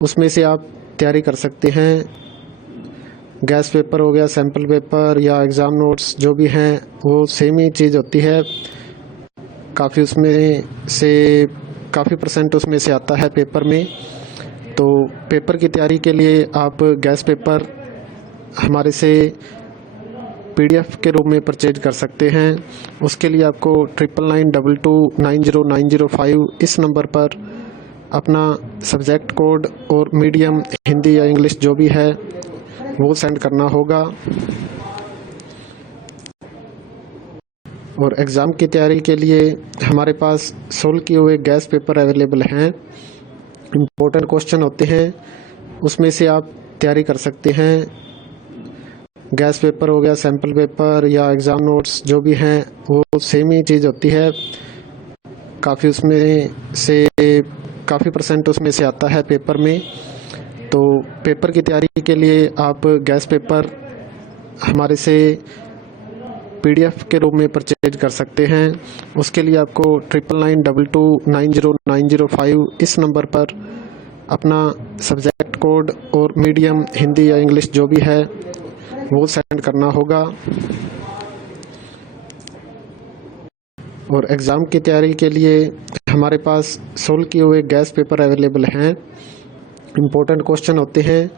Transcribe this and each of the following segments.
उसमें से आप तैयारी कर सकते हैं। गैस पेपर हो गया, सैम्पल पेपर या एग्ज़ाम नोट्स जो भी हैं वो सेम ही चीज़ होती है। काफ़ी उसमें से काफ़ी परसेंट उसमें से आता है पेपर में। तो पेपर की तैयारी के लिए आप गैस पेपर हमारे से PDF के रूप में परचेज कर सकते हैं। उसके लिए आपको 9992290905 इस नंबर पर अपना सब्जेक्ट कोड और मीडियम हिंदी या इंग्लिश जो भी है वो सेंड करना होगा। और एग्ज़ाम की तैयारी के लिए हमारे पास सोल्व किए हुए गैस पेपर अवेलेबल हैं। इम्पोर्टेंट क्वेश्चन होते हैं, उसमें से आप तैयारी कर सकते हैं। गैस पेपर हो गया, सैम्पल पेपर या एग्ज़ाम नोट्स जो भी हैं वो सेम ही चीज़ होती है। काफ़ी उसमें से काफ़ी परसेंट उसमें से आता है पेपर में। तो पेपर की तैयारी के लिए आप गैस पेपर हमारे से PDF के रूप में परचेज कर सकते हैं। उसके लिए आपको 9992290905 इस नंबर पर अपना सब्जेक्ट कोड और मीडियम हिंदी या इंग्लिश जो भी है वो सेंड करना होगा। और एग्ज़ाम की तैयारी के लिए हमारे पास सोल्व किए हुए गैस पेपर अवेलेबल हैं। इम्पोर्टेंट क्वेश्चन होते हैं,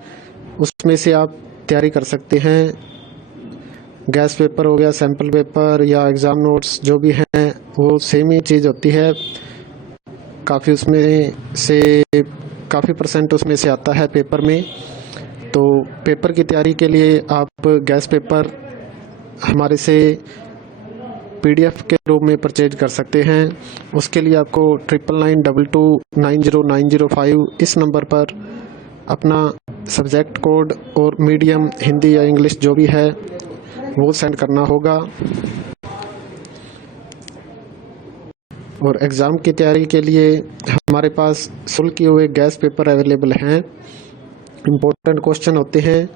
उसमें से आप तैयारी कर सकते हैं। गैस पेपर हो गया, सैम्पल पेपर या एग्ज़ाम नोट्स जो भी हैं वो सेम ही चीज़ होती है। काफ़ी उसमें से काफ़ी परसेंट उसमें से आता है पेपर में। तो पेपर की तैयारी के लिए आप गैस पेपर हमारे से PDF के रूप में परचेज कर सकते हैं। उसके लिए आपको 9992290905 इस नंबर पर अपना सब्जेक्ट कोड और मीडियम हिंदी या इंग्लिश जो भी है वो सेंड करना होगा। और एग्ज़ाम की तैयारी के लिए हमारे पास सोल्व किए हुए गैस पेपर अवेलेबल हैं। इम्पोर्टेंट क्वेश्चन होते हैं,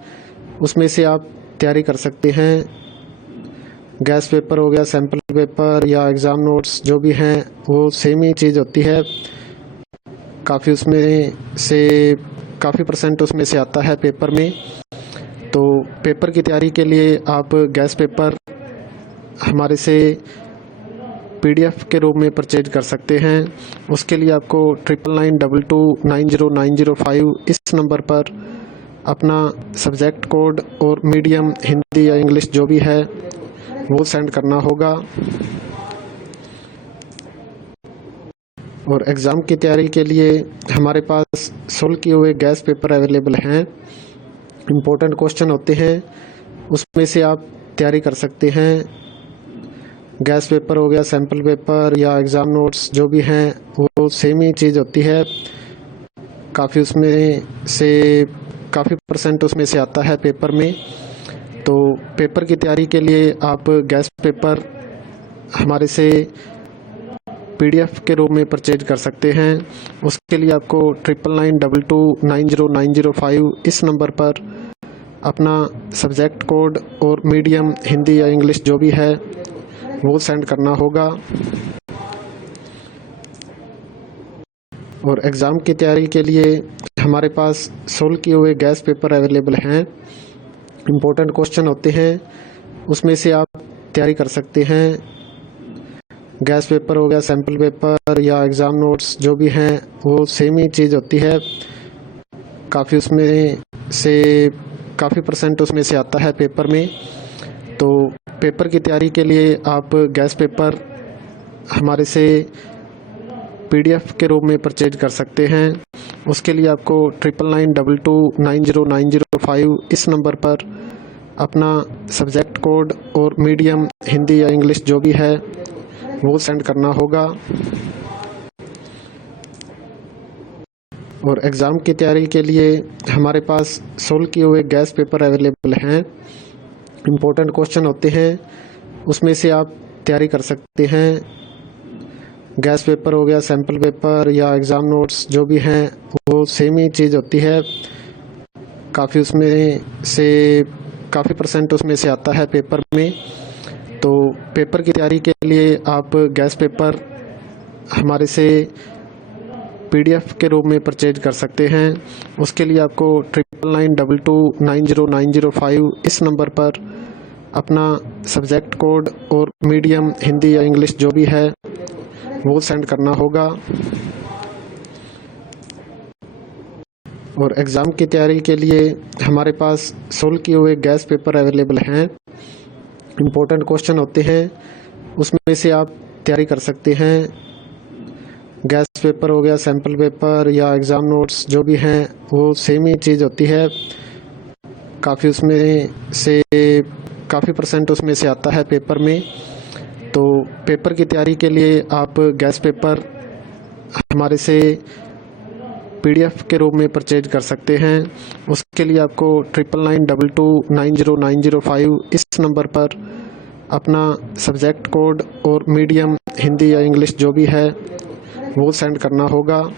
उसमें से आप तैयारी कर सकते हैं। गैस पेपर हो गया, सैम्पल पेपर या एग्ज़ाम नोट्स जो भी हैं वो सेम ही चीज़ होती है। काफ़ी उसमें से काफ़ी परसेंट उसमें से आता है पेपर में। तो पेपर की तैयारी के लिए आप गैस पेपर हमारे से PDF के रूप में परचेज कर सकते हैं। उसके लिए आपको 9992290905 इस नंबर पर अपना सब्जेक्ट कोड और मीडियम हिंदी या इंग्लिश जो भी है वो सेंड करना होगा। और एग्ज़ाम की तैयारी के लिए हमारे पास सोल्व किए हुए गैस पेपर अवेलेबल हैं। इम्पोर्टेंट क्वेश्चन होते हैं, उसमें से आप तैयारी कर सकते हैं। गैस पेपर हो गया, सैम्पल पेपर या एग्ज़ाम नोट्स जो भी हैं वो सेम ही चीज़ होती है। काफ़ी उसमें से काफ़ी परसेंट उसमें से आता है पेपर में। तो पेपर की तैयारी के लिए आप गैस पेपर हमारे से PDF के रूप में परचेज कर सकते हैं। उसके लिए आपको 9992290905 इस नंबर पर अपना सब्जेक्ट कोड और मीडियम हिंदी या इंग्लिश जो भी है वो सेंड करना होगा। और एग्ज़ाम की तैयारी के लिए हमारे पास सोल्व किए हुए गैस पेपर अवेलेबल हैं। इम्पोर्टेंट क्वेश्चन होते हैं, उसमें से आप तैयारी कर सकते हैं। गैस पेपर हो गया, सैम्पल पेपर या एग्ज़ाम नोट्स जो भी हैं वो सेम ही चीज़ होती है। काफ़ी उसमें से काफ़ी परसेंट उसमें से आता है पेपर में। तो पेपर की तैयारी के लिए आप गैस पेपर हमारे से PDF के रूप में परचेज कर सकते हैं। उसके लिए आपको 9992290905 इस नंबर पर अपना सब्जेक्ट कोड और मीडियम हिंदी या इंग्लिश जो भी है वो सेंड करना होगा। और एग्ज़ाम की तैयारी के लिए हमारे पास सोल्व किए हुए गैस पेपर अवेलेबल हैं। इम्पोर्टेंट क्वेश्चन होते हैं, उसमें से आप तैयारी कर सकते हैं। गैस पेपर हो गया, सैम्पल पेपर या एग्ज़ाम नोट्स जो भी हैं वो सेम ही चीज़ होती है। काफ़ी उसमें से काफ़ी परसेंट उसमें से आता है पेपर में। तो पेपर की तैयारी के लिए आप गैस पेपर हमारे से PDF के रूप में परचेज कर सकते हैं। उसके लिए आपको 9992290905 इस नंबर पर अपना सब्जेक्ट कोड और मीडियम हिंदी या इंग्लिश जो भी है वो सेंड करना होगा। और एग्ज़ाम की तैयारी के लिए हमारे पास सोल्व किए हुए गैस पेपर अवेलेबल हैं। इम्पोर्टेंट क्वेश्चन होते हैं, उसमें से आप तैयारी कर सकते हैं। गैस पेपर हो गया, सैम्पल पेपर या एग्ज़ाम नोट्स जो भी हैं वो सेम ही चीज़ होती है। काफ़ी परसेंट उसमें से आता है पेपर में। तो पेपर की तैयारी के लिए आप गैस पेपर हमारे से PDF के रूप में परचेज कर सकते हैं। उसके लिए आपको 9992290905 इस नंबर पर अपना सब्जेक्ट कोड और मीडियम हिंदी या इंग्लिश जो भी है वो सेंड करना होगा।